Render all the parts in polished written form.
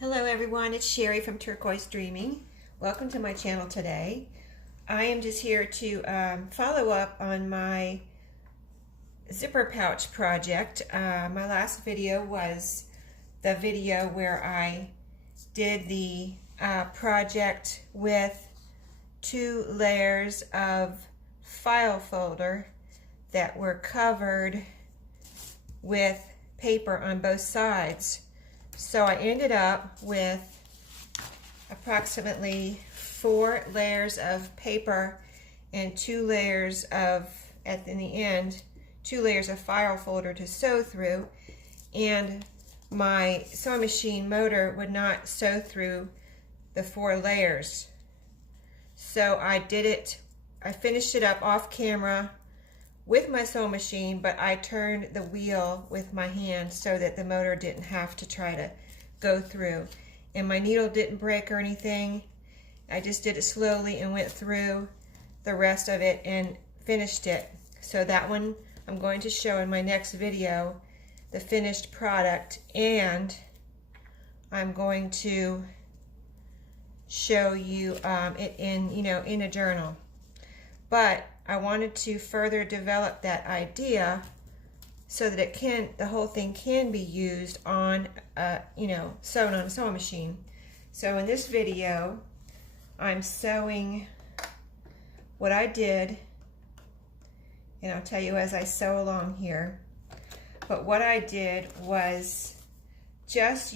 Hello everyone, it's Sherry from Turquoise Dreaming. Welcome to my channel today. I am just here to follow up on my zipper pouch project. My last video was the video where I did the project with 2 layers of file folder that were covered with paper on both sides. So I ended up with approximately 4 layers of paper and 2 layers of, in the end, 2 layers of file folder to sew through, and my sewing machine motor would not sew through the 4 layers. So I finished it up off camera with my sewing machine, but I turned the wheel with my hand so that the motor didn't have to try to go through. And my needle didn't break or anything. I just did it slowly and went through the rest of it and finished it. So that one I'm going to show in my next video, the finished product, and I'm going to show you it in a journal. But I wanted to further develop that idea so that the whole thing can be used on, sewn on a sewing machine. So in this video, I'm sewing what I did, and I'll tell you as I sew along here. But what I did was just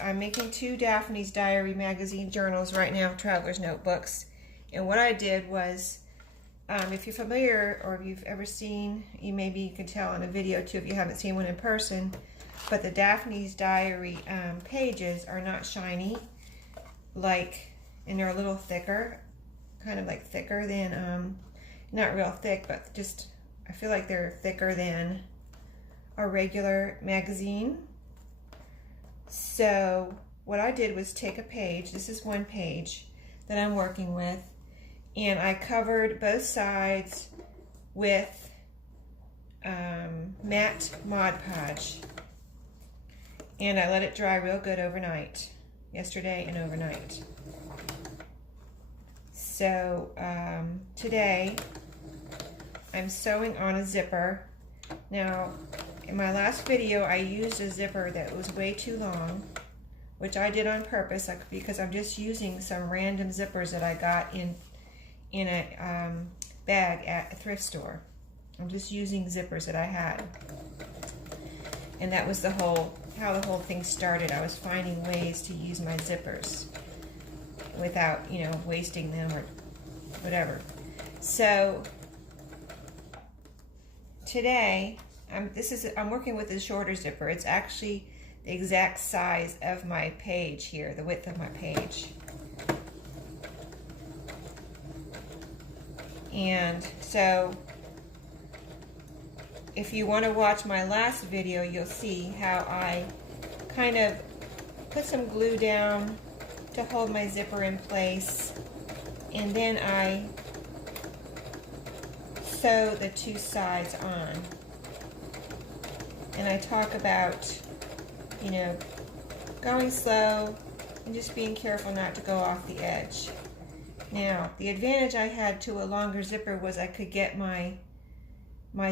I'm making 2 Daphne's Diary magazine journals right now, traveler's notebooks. And what I did was, if you're familiar or if you've ever seen, maybe you can tell on a video too if you haven't seen one in person, but the Daphne's Diary pages are not shiny, and they're a little thicker, kind of like thicker than, not real thick, but just, I feel like they're thicker than a regular magazine. So what I did was take a page, this is one page that I'm working with, and I covered both sides with matte Mod Podge, and I let it dry real good overnight, yesterday and overnight. So today I'm sewing on a zipper. Now in my last video I used a zipper that was way too long, which I did on purpose because I'm just using some random zippers that I got in a bag at a thrift store. I'm just using zippers that I had, and that was how the whole thing started. I was finding ways to use my zippers without wasting them or whatever. So today I'm working with a shorter zipper. It's actually the exact size of my page here, the width of my page. And so if you want to watch my last video, you'll see how I kind of put some glue down to hold my zipper in place, and then I sew the 2 sides on. And I talk about, going slow and just being careful not to go off the edge. Now, the advantage I had to a longer zipper was I could get my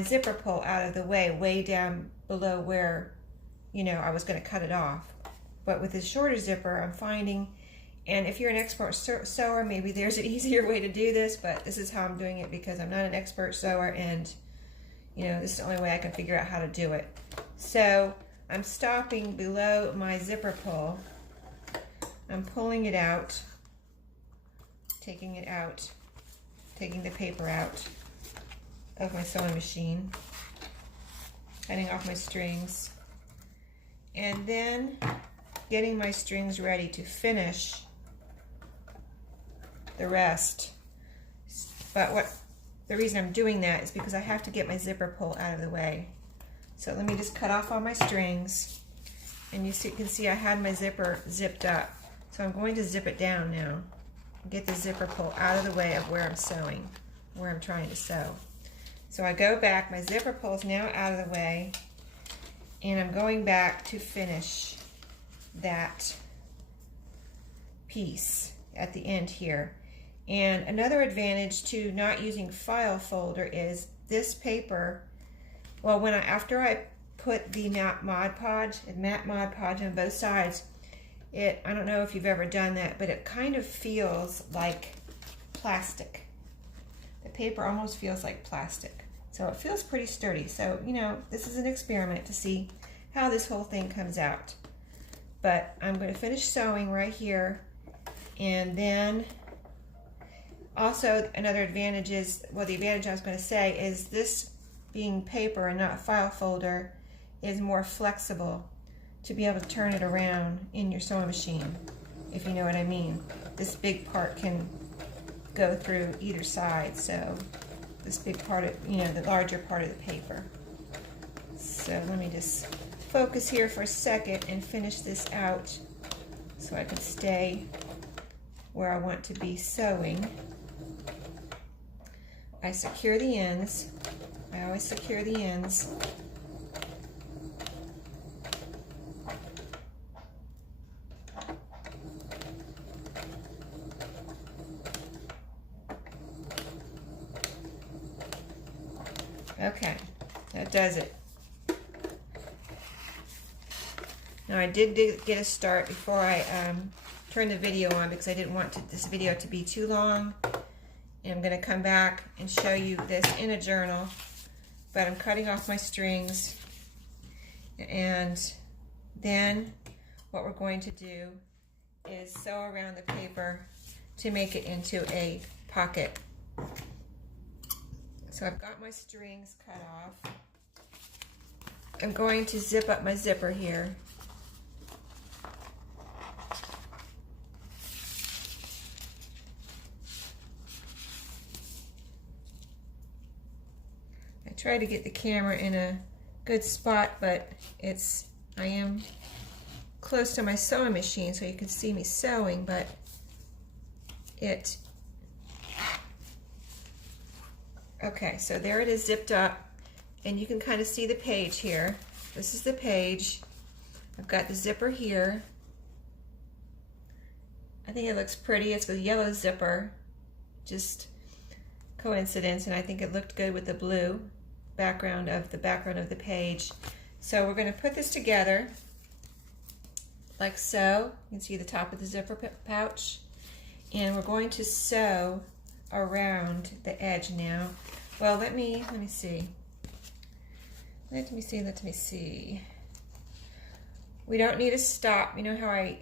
zipper pull out of the way down below where, I was going to cut it off. But with this shorter zipper, I'm finding, and if you're an expert sewer, maybe there's an easier way to do this, but this is how I'm doing it because I'm not an expert sewer, and, this is the only way I can figure out how to do it. So I'm stopping below my zipper pull. I'm pulling it out. Taking the paper out of my sewing machine, cutting off my strings, and then getting my strings ready to finish the rest. But the reason I'm doing that is because I have to get my zipper pull out of the way. So let me just cut off all my strings, and you can see I had my zipper zipped up. So I'm going to zip it down now. Get the zipper pull out of the way of where I'm sewing, where I'm trying to sew. So I go back, my zipper pull is now out of the way, and I'm going back to finish that piece at the end here. And another advantage to not using file folder is this paper, well, after I put the matte Mod Podge on both sides, I don't know if you've ever done that, but it kind of feels like plastic. The paper almost feels like plastic. So it feels pretty sturdy. So, you know, this is an experiment to see how this whole thing comes out. But I'm going to finish sewing right here. And then also another advantage is, well, the advantage I was going to say is this being paper and not file folder is more flexible to be able to turn it around in your sewing machine, if you know what I mean. This big part can go through either side, so this big part of, you know, the larger part of the paper. So let me just focus here for a second and finish this out so I can stay where I want to be sewing. I secure the ends. I always secure the ends. Okay, that does it. Now I did get a start before I turned the video on because I didn't want this video to be too long. And I'm going to come back and show you this in a journal, but I'm cutting off my strings, and then what we're going to do is sew around the paper to make it into a pocket. So I've got my strings cut off. I'm going to zip up my zipper here. I try to get the camera in a good spot, but I am close to my sewing machine so you can see me sewing, but okay, so there it is zipped up, and you can kind of see the page here. This is the page. I've got the zipper here. I think it looks pretty. It's a yellow zipper, just coincidence, and I think it looked good with the blue background of the page. So we're going to put this together like so. You can see the top of the zipper pouch, and we're going to sew around the edge now. Well, let me see. Let me see. We don't need to stop. You know how I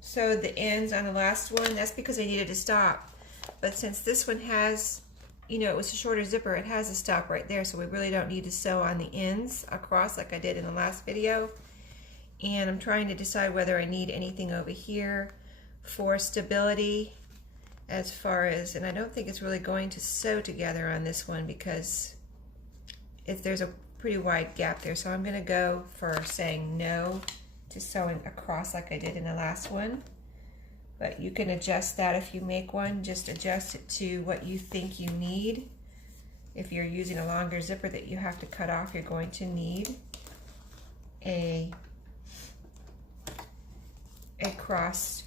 sewed the ends on the last one? That's because I needed to stop. But since this one has, you know, it was a shorter zipper, it has a stop right there, so we really don't need to sew on the ends across like I did in the last video. And I'm trying to decide whether I need anything over here for stability, as far as, and I don't think it's really going to sew together on this one because there's a pretty wide gap there. So I'm going to go for saying no to sewing across like I did in the last one. But you can adjust that if you make one. Just adjust it to what you think you need. If you're using a longer zipper that you have to cut off, you're going to need a cross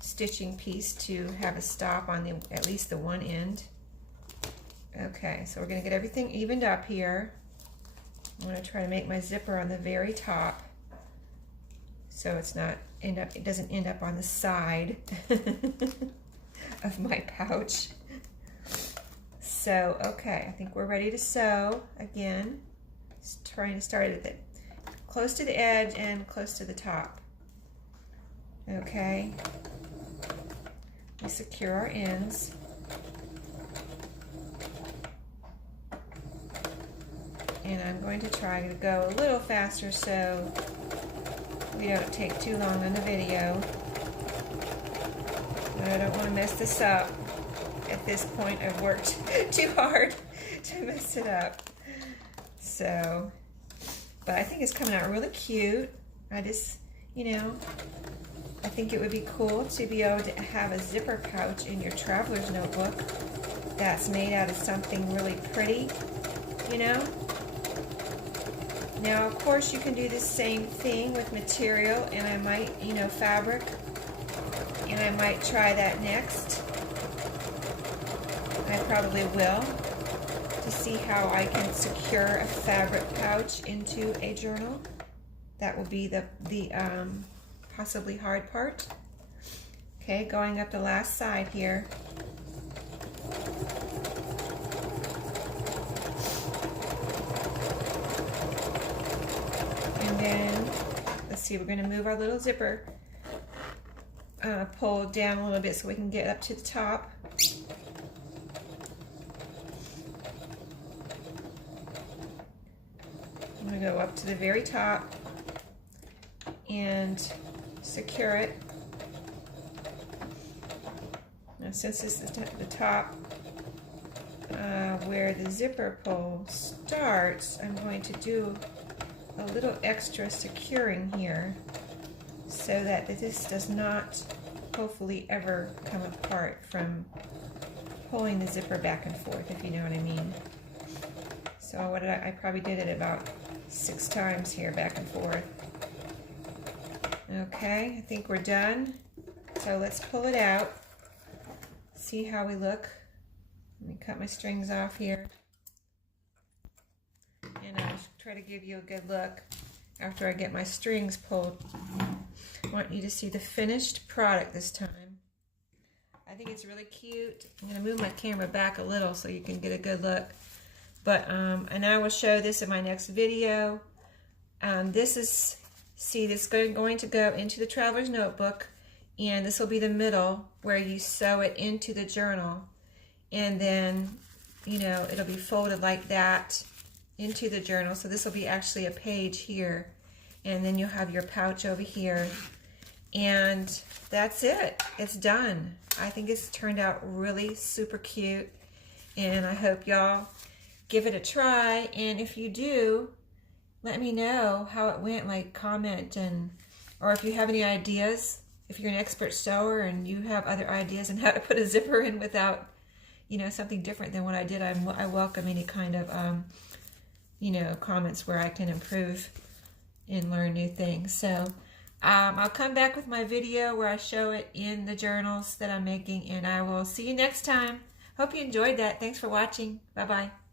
stitching piece to have a stop on at least the one end. Okay, so we're going to get everything evened up here. I'm going to try to make my zipper on the very top so it doesn't end up on the side of my pouch. So okay, I think we're ready to sew again. Just trying to start at close to the edge and close to the top. Okay. We secure our ends. And I'm going to try to go a little faster so we don't take too long on the video. I don't want to mess this up. At this point, I've worked too hard to mess it up. So, but I think it's coming out really cute. I just, you know, I think it would be cool to be able to have a zipper pouch in your traveler's notebook that's made out of something really pretty, you know. Now, of course, you can do the same thing with material, and I might, you know, fabric. And I might try that next. I probably will, to see how I can secure a fabric pouch into a journal. That will be the possibly hard part. Okay, going up the last side here. And then, let's see, we're going to move our little zipper pull down a little bit so we can get up to the top. I'm going to go up to the very top and secure it. Now, since this is the top where the zipper pull starts, I'm going to do a little extra securing here so that this does not hopefully ever come apart from pulling the zipper back and forth, if you know what I mean. So what did I probably did it about 6 times here, back and forth. Okay, I think we're done. So let's pull it out. See how we look. Let me cut my strings off here. And I'll try to give you a good look after I get my strings pulled. I want you to see the finished product this time. I think it's really cute. I'm going to move my camera back a little so you can get a good look. But, and I will show this in my next video. This is, see, this is going to go into the traveler's notebook, and this will be the middle where you sew it into the journal. And then, you know, it'll be folded like that into the journal. So this will be actually a page here. And then you'll have your pouch over here. And that's it. It's done. I think it's turned out really super cute. And I hope y'all give it a try. And if you do, let me know how it went. Like, comment, and or if you have any ideas. If you're an expert sewer and you have other ideas on how to put a zipper in without, you know, something different than what I did, I welcome any kind of, you know, comments where I can improve and learn new things. So I'll come back with my video where I show it in the journals that I'm making, and I will see you next time. Hope you enjoyed that. Thanks for watching. Bye-bye.